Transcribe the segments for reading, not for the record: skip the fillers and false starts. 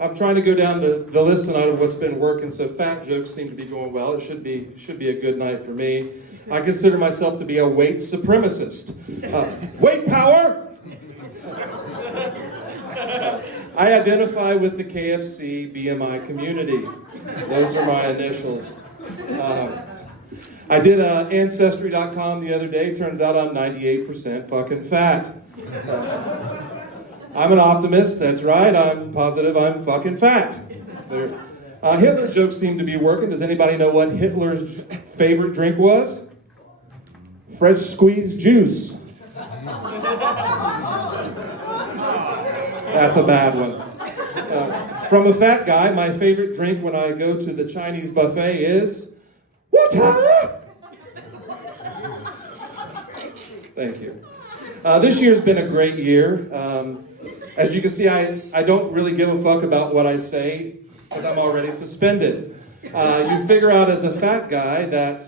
I'm trying to go down the list tonight of what's been working, so fat jokes seem to be going well. It should be a good night for me. I consider myself to be a weight supremacist. Weight power! I identify with the KFC BMI community. Those are my initials. I did Ancestry.com the other day. Turns out I'm 98% fucking fat. I'm an optimist, that's right. I'm positive I'm fucking fat. Hitler jokes seem to be working. Does anybody know what Hitler's favorite drink was? Fresh squeezed juice. That's a bad one. From a fat guy, my favorite drink when I go to the Chinese buffet is water. Thank you. This year's been a great year. As you can see, I don't really give a fuck about what I say because I'm already suspended. You figure out as a fat guy that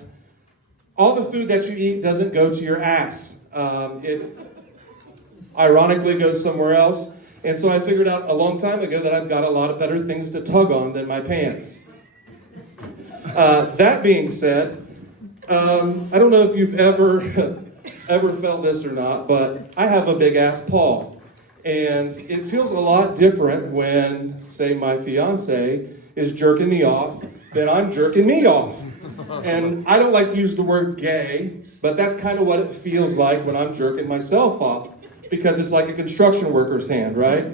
all the food that you eat doesn't go to your ass. It ironically goes somewhere else. And so I figured out a long time ago that I've got a lot of better things to tug on than my pants. That being said, I don't know if you've ever felt this or not, but I have a big ass paw. And it feels a lot different when, say, my fiance is jerking me off than I'm jerking me off. And I don't like to use the word gay, but that's kind of what it feels like when I'm jerking myself off, because it's like a construction worker's hand, right?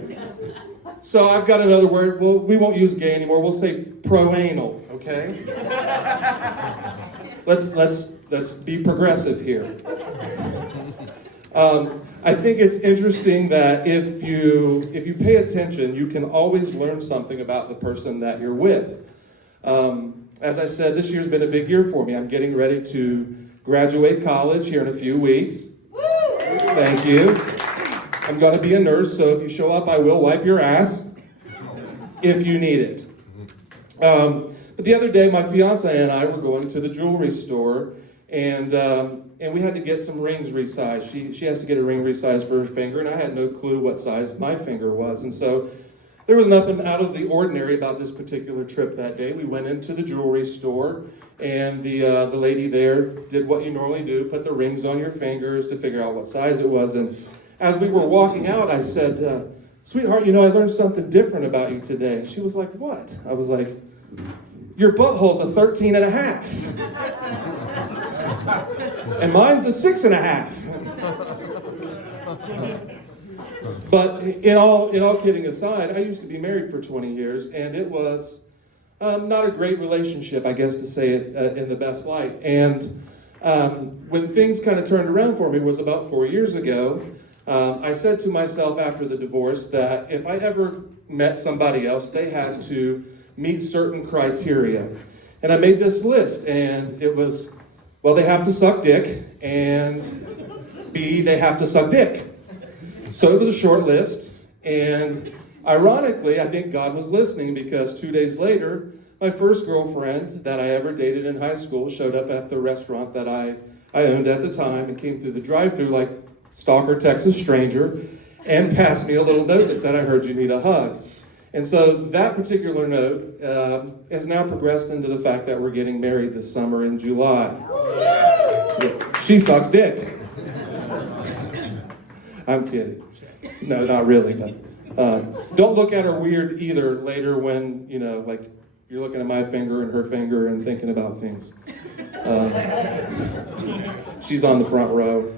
So I've got another word. Well, we won't use gay anymore. We'll say pro-anal, okay? Let's be progressive here. I think it's interesting that if you pay attention, you can always learn something about the person that you're with. As I said, this year's been a big year for me. I'm getting ready to graduate college here in a few weeks. Woo! Thank you. I'm going to be a nurse, so if you show up, I will wipe your ass if you need it. But the other day, my fiance and I were going to the jewelry store, and we had to get some rings resized. She has to get a ring resized for her finger, and I had no clue what size my finger was. And so there was nothing out of the ordinary about this particular trip that day. We went into the jewelry store, and the lady there did what you normally do, put the rings on your fingers to figure out what size it was. And as we were walking out, I said, sweetheart, I learned something different about you today. She was like, what? I was like, your butthole's a 13 and a half. And mine's a 6 and a half. But in all kidding aside, I used to be married for 20 years, and it was not a great relationship, I guess, to say it in the best light. And when things kind of turned around for me was about 4 years ago. I said to myself after the divorce that if I ever met somebody else, they had to meet certain criteria. And I made this list, and it was, well, they have to suck dick, and B, they have to suck dick. So it was a short list, and ironically, I think God was listening, because 2 days later, my first girlfriend that I ever dated in high school showed up at the restaurant that I owned at the time and came through the drive-thru like stalker Texas stranger and passed me a little note that said, I heard you need a hug. And so that particular note has now progressed into the fact that we're getting married this summer in July. She sucks dick. I'm kidding. No, not really, but don't look at her weird either later when, like you're looking at my finger and her finger and thinking about things. She's on the front row.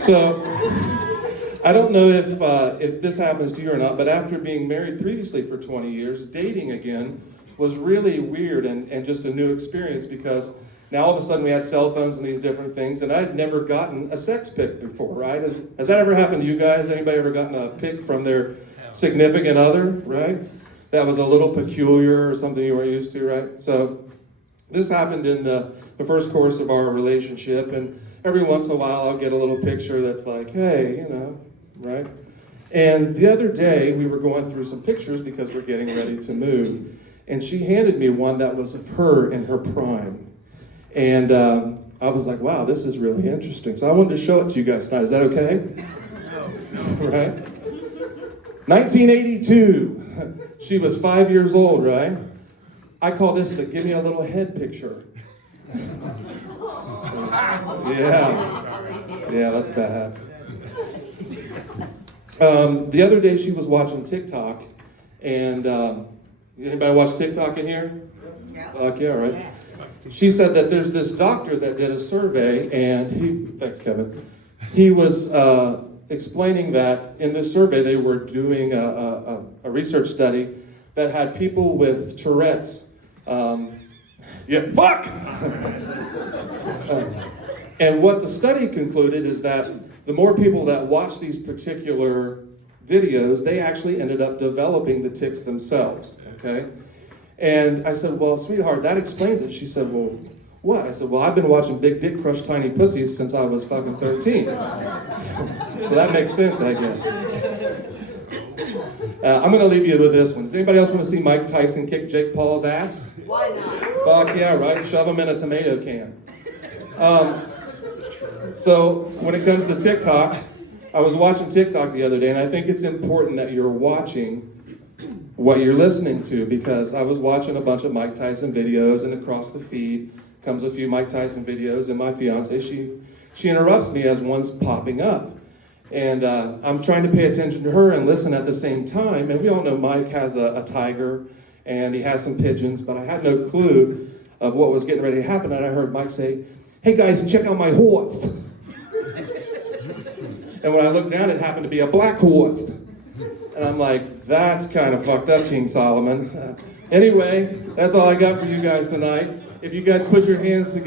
So, I don't know if this happens to you or not, but after being married previously for 20 years, dating again was really weird and just a new experience, because now all of a sudden we had cell phones and these different things, and I'd never gotten a sex pic before, right? Has that ever happened to you guys? Anybody ever gotten a pic from their significant other, right? That was a little peculiar or something you weren't used to, right? So this happened in the first course of our relationship, and every once in a while I'll get a little picture that's like, hey, right? And the other day we were going through some pictures because we're getting ready to move, and she handed me one that was of her in her prime. And I was like, wow, this is really interesting. So I wanted to show it to you guys tonight. Is that okay? No. Right? 1982. She was 5 years old, right? I call this the give me a little head picture. Yeah, that's bad. The other day she was watching TikTok, and anybody watch TikTok in here? Yeah, right. She said that there's this doctor that did a survey, and thanks, Kevin. He was explaining that in this survey they were doing a research study that had people with Tourette's. And what the study concluded is that the more people that watch these particular videos, they actually ended up developing the tics themselves, okay? And I said, well, sweetheart, that explains it. She said, well, what? I said, well, I've been watching Big Dick Crush Tiny Pussies since I was fucking 13. So that makes sense, I guess. I'm going to leave you with this one. Does anybody else want to see Mike Tyson kick Jake Paul's ass? Why not? Fuck yeah, right? Shove him in a tomato can. So when it comes to TikTok, I was watching TikTok the other day, and I think it's important that you're watching what you're listening to, because I was watching a bunch of Mike Tyson videos, and across the feed comes a few Mike Tyson videos, and my fiance, she interrupts me as one's popping up. And I'm trying to pay attention to her and listen at the same time, and we all know Mike has a tiger, and he has some pigeons, but I had no clue of what was getting ready to happen, and I heard Mike say, "Hey guys, check out my horse." And when I looked down, it happened to be a black horse. And I'm like, that's kind of fucked up, King Solomon. Anyway, that's all I got for you guys tonight. If you guys put your hands together.